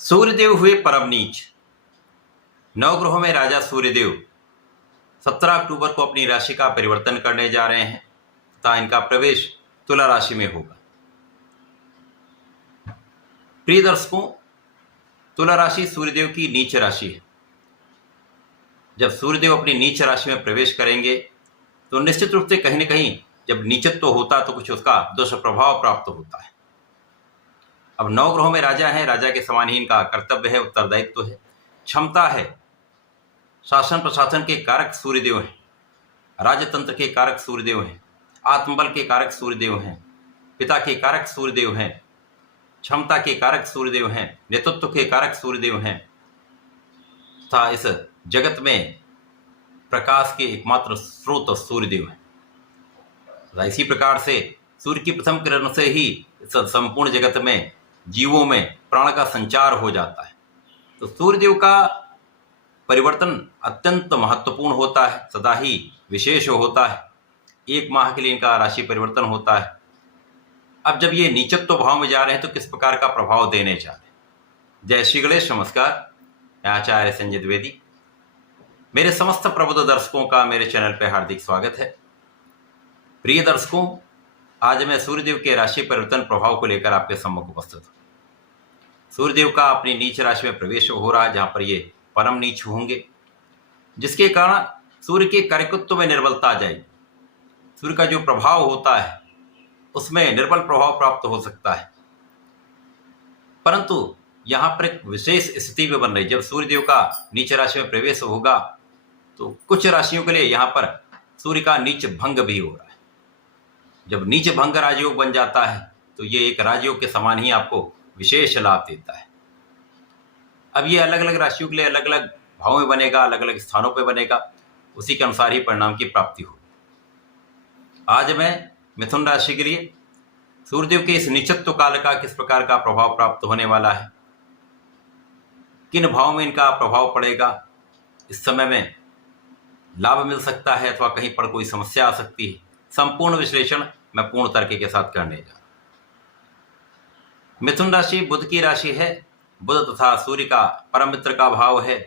सूर्यदेव हुए परम नीच। नवग्रहों में राजा सूर्यदेव 17 अक्टूबर को अपनी राशि का परिवर्तन करने जा रहे हैं तथा इनका प्रवेश तुला राशि में होगा। प्रिय दर्शकों, तुला राशि सूर्यदेव की नीच राशि है। जब सूर्यदेव अपनी नीच राशि में प्रवेश करेंगे तो निश्चित रूप से कहीं न कहीं जब नीचत्व होता तो कुछ उसका दुष्प्रभाव प्राप्त होता है। अब नवग्रहों में राजा है, राजा के समान ही इनका कर्तव्य है, उत्तरदायित्व है, क्षमता है। शासन प्रशासन के कारक सूर्यदेव हैं, राजतंत्र के कारक सूर्यदेव हैं, आत्मबल के कारक सूर्यदेव हैं, पिता के कारक सूर्यदेव हैं, क्षमता के कारक सूर्यदेव हैं, नेतृत्व के कारक सूर्यदेव हैं तथा इस जगत में प्रकाश के एकमात्र स्रोत सूर्यदेव हैं। इसी प्रकार से सूर्य की प्रथम किरण से ही इस संपूर्ण जगत में जीवों में प्राण का संचार हो जाता है। तो सूर्यदेव का परिवर्तन अत्यंत महत्वपूर्ण होता है, सदा ही विशेष होता है। 1 माह के लिए इनका राशि परिवर्तन होता है। अब जब ये नीचत्व भाव में जा रहे हैं तो किस प्रकार का प्रभाव देने जा रहे हैं। जय श्री गणेश, नमस्कार। मैं आचार्य संजय द्विवेदी। मेरे समस्त प्रबुद्ध दर्शकों का मेरे चैनल पर हार्दिक स्वागत है। प्रिय दर्शकों, आज मैं सूर्यदेव के राशि परिवर्तन प्रभाव को लेकर आपके सम्मुख उपस्थित हूँ। सूर्यदेव का अपनी नीच राशि में प्रवेश हो रहा है, जहाँ पर ये परम नीच होंगे, जिसके कारण सूर्य के कार्यकत्व में निर्बलता आ जाएगी। सूर्य का जो प्रभाव होता है उसमें निर्बल प्रभाव प्राप्त हो सकता है। परंतु यहाँ पर एक विशेष स्थिति भी बन रही है। जब सूर्यदेव का नीच राशि में प्रवेश होगा तो कुछ राशियों के लिए यहाँ पर सूर्य का नीच भंग भी हो रहा है। जब नीच भंग राजयोग बन जाता है तो ये एक राजयोग के समान ही आपको विशेष लाभ देता है। अब ये अलग अलग राशियों के लिए अलग अलग भाव में बनेगा, अलग अलग स्थानों पर बनेगा, उसी के अनुसार ही परिणाम की प्राप्ति होगी। आज मैं मिथुन राशि के लिए सूर्यदेव के इस नीचत्व काल का किस प्रकार का प्रभाव प्राप्त होने वाला है, किन भाव में इनका प्रभाव पड़ेगा, इस समय में लाभ मिल सकता है अथवा कहीं पर कोई समस्या आ सकती है, संपूर्ण विश्लेषण मैं पूर्ण तर्क के साथ करने जा रहा हूं। मिथुन राशि बुध की राशि है। बुध तथा सूर्य का परम मित्र का भाव है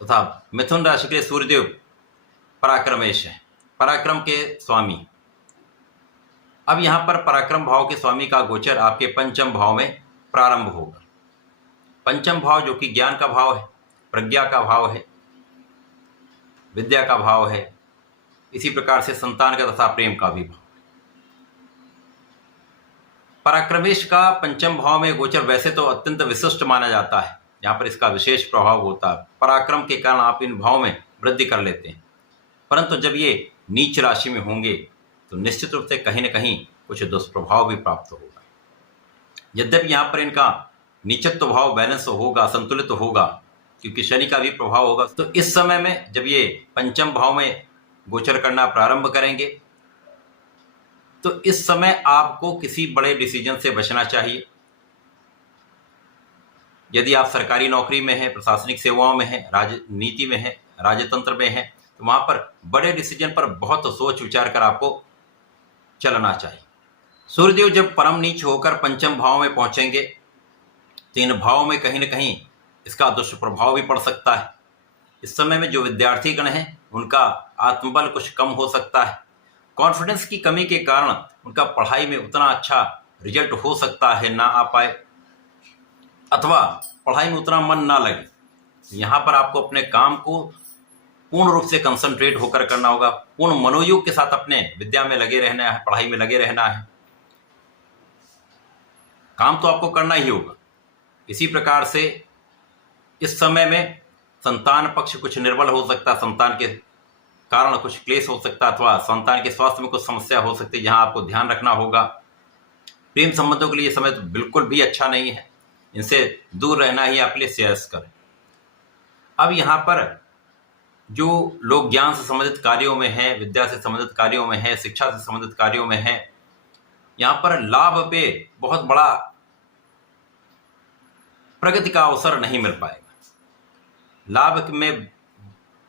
तथा मिथुन राशि के सूर्यदेव पराक्रमेश है, पराक्रम के स्वामी। अब यहां पर पराक्रम भाव के स्वामी का गोचर आपके पंचम भाव में प्रारंभ होगा। पंचम भाव जो कि ज्ञान का भाव है, प्रज्ञा का भाव है, विद्या का भाव है, इसी प्रकार से संतान का तथा प्रेम का भी भाव। पराक्रमेश का पंचम भाव में गोचर वैसे तो अत्यंत विशिष्ट माना जाता है, यहाँ पर इसका विशेष प्रभाव होता है। पराक्रम के कारण आप इन भाव में वृद्धि कर लेते हैं, परंतु जब ये नीच राशि में होंगे तो निश्चित रूप से कहीं न कहीं कुछ दुष्प्रभाव भी प्राप्त होगा। यद्यपि यहाँ पर इनका नीचत्व भाव बैलेंस होगा, संतुलित होगा, क्योंकि शनि का भी प्रभाव होगा। तो इस समय में जब ये पंचम भाव में गोचर करना प्रारंभ करेंगे तो इस समय आपको किसी बड़े डिसीजन से बचना चाहिए। यदि आप सरकारी नौकरी में हैं, प्रशासनिक सेवाओं में हैं, राजनीति में हैं, राजतंत्र में हैं, तो वहां पर बड़े डिसीजन पर बहुत सोच विचार कर आपको चलना चाहिए। सूर्यदेव जब परम नीच होकर पंचम भाव में पहुंचेंगे तो इन भावों में कहीं न कहीं इसका दुष्प्रभाव भी पड़ सकता है। इस समय में जो विद्यार्थी गण हैं उनका आत्मबल कुछ कम हो सकता है। कॉन्फिडेंस की कमी के कारण उनका पढ़ाई में उतना अच्छा रिजल्ट हो सकता है ना आ पाए, अथवा पढ़ाई में उतना मन ना लगे। यहाँ पर आपको अपने काम को पूर्ण रूप से कंसंट्रेट होकर करना होगा, पूर्ण मनोयोग के साथ अपने विद्या में लगे रहना है, पढ़ाई में लगे रहना है। काम तो आपको करना ही होगा। इसी प्रकार से इस समय में संतान पक्ष कुछ निर्बल हो सकता, संतान के कारण कुछ क्लेश हो सकता, अथवा संतान के स्वास्थ्य में कुछ समस्या हो सकती है, जहां आपको ध्यान रखना होगा। प्रेम संबंधों के लिए समय तो बिल्कुल भी अच्छा नहीं है, इनसे दूर रहना ही आपके लिए श्रेयस्कर है। अब यहाँ पर जो लोग ज्ञान से संबंधित कार्यों में हैं, विद्या से संबंधित कार्यों में हैं, शिक्षा से संबंधित कार्यों में हैं, यहाँ पर लाभ पे बहुत बड़ा प्रगति का अवसर नहीं मिल पाएगा, लाभ में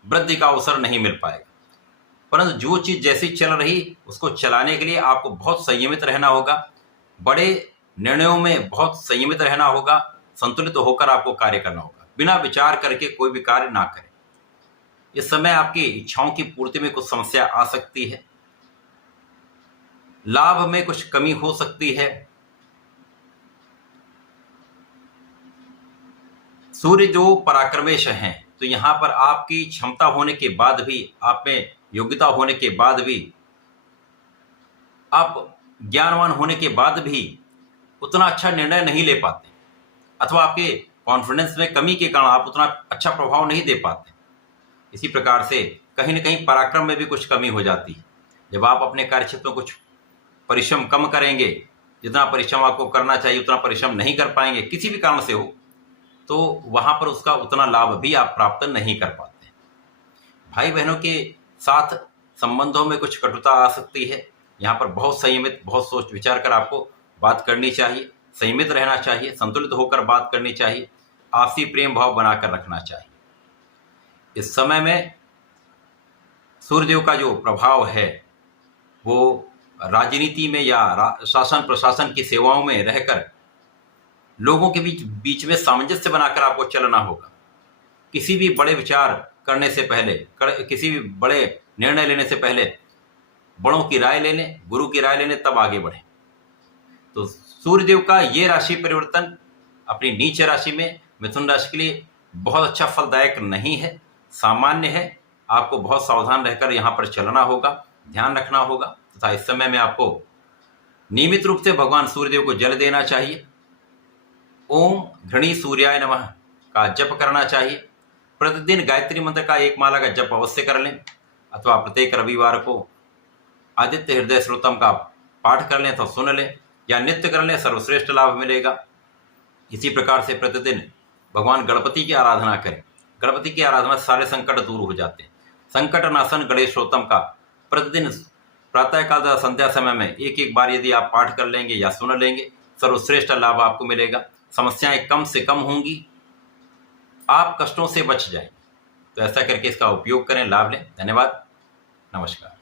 वृद्धि का अवसर नहीं मिल पाएगा। परंतु जो चीज जैसी चल रही उसको चलाने के लिए आपको बहुत संयमित रहना होगा, बड़े निर्णयों में बहुत संयमित रहना होगा, संतुलित होकर आपको कार्य करना होगा। बिना विचार करके कोई भी कार्य ना करें। इस समय आपकी इच्छाओं की पूर्ति में कुछ समस्या आ सकती है, लाभ में कुछ कमी हो सकती है। सूर्य जो पराक्रमेश हैं, तो यहां पर आपकी क्षमता होने के बाद भी, आप में योग्यता होने के बाद भी, आप ज्ञानवान होने के बाद भी उतना अच्छा निर्णय नहीं ले पाते, अथवा आपके कॉन्फिडेंस में कमी के कारण आप उतना अच्छा प्रभाव नहीं दे पाते। इसी प्रकार से कहीं न कहीं पराक्रम में भी कुछ कमी हो जाती है। जब आप अपने कार्यक्षेत्र में कुछ परिश्रम कम करेंगे, जितना परिश्रम आपको करना चाहिए उतना परिश्रम नहीं कर पाएंगे, किसी भी कारण से हो, तो वहां पर उसका उतना लाभ भी आप प्राप्त नहीं कर पाते। भाई बहनों के साथ संबंधों में कुछ कटुता आ सकती है। यहाँ पर बहुत संयमित, बहुत सोच विचार कर आपको बात करनी चाहिए, संयमित रहना चाहिए, संतुलित होकर बात करनी चाहिए, आपसी प्रेम भाव बनाकर रखना चाहिए। इस समय में सूर्यदेव का जो प्रभाव है वो राजनीति में या शासन प्रशासन की सेवाओं में रहकर लोगों के बीच में सामंजस्य बनाकर आपको चलना होगा। किसी भी बड़े विचार करने से पहले, किसी भी बड़े निर्णय लेने से पहले बड़ों की राय लेने, गुरु की राय लेने, तब आगे बढ़े। तो सूर्यदेव का ये राशि परिवर्तन अपनी नीच राशि में मिथुन राशि के लिए बहुत अच्छा फलदायक नहीं है, सामान्य है। आपको बहुत सावधान रहकर यहाँ पर चलना होगा, ध्यान रखना होगा, तथा इस समय में आपको नियमित रूप से भगवान सूर्यदेव को जल देना चाहिए। ओम घृणी सूर्याय नमः का जप करना चाहिए। प्रतिदिन गायत्री मंत्र का एक माला का जप अवश्य कर लें, अथवा प्रत्येक रविवार को आदित्य हृदय श्रोतम का पाठ कर लें अथवा सुन लें, या नित्य कर लें, सर्वश्रेष्ठ लाभ मिलेगा। इसी प्रकार से प्रतिदिन भगवान गणपति की आराधना करें। गणपति की आराधना से सारे संकट दूर हो जाते हैं। संकट नाशन गणेश श्रोतम का प्रतिदिन प्रातःकाल तथा संध्या समय में एक एक बार यदि आप पाठ कर लेंगे या सुन लेंगे, सर्वश्रेष्ठ लाभ आपको मिलेगा। समस्याएं कम से कम होंगी, आप कष्टों से बच जाएंगे। तो ऐसा करके इसका उपयोग करें, लाभ लें। धन्यवाद, नमस्कार।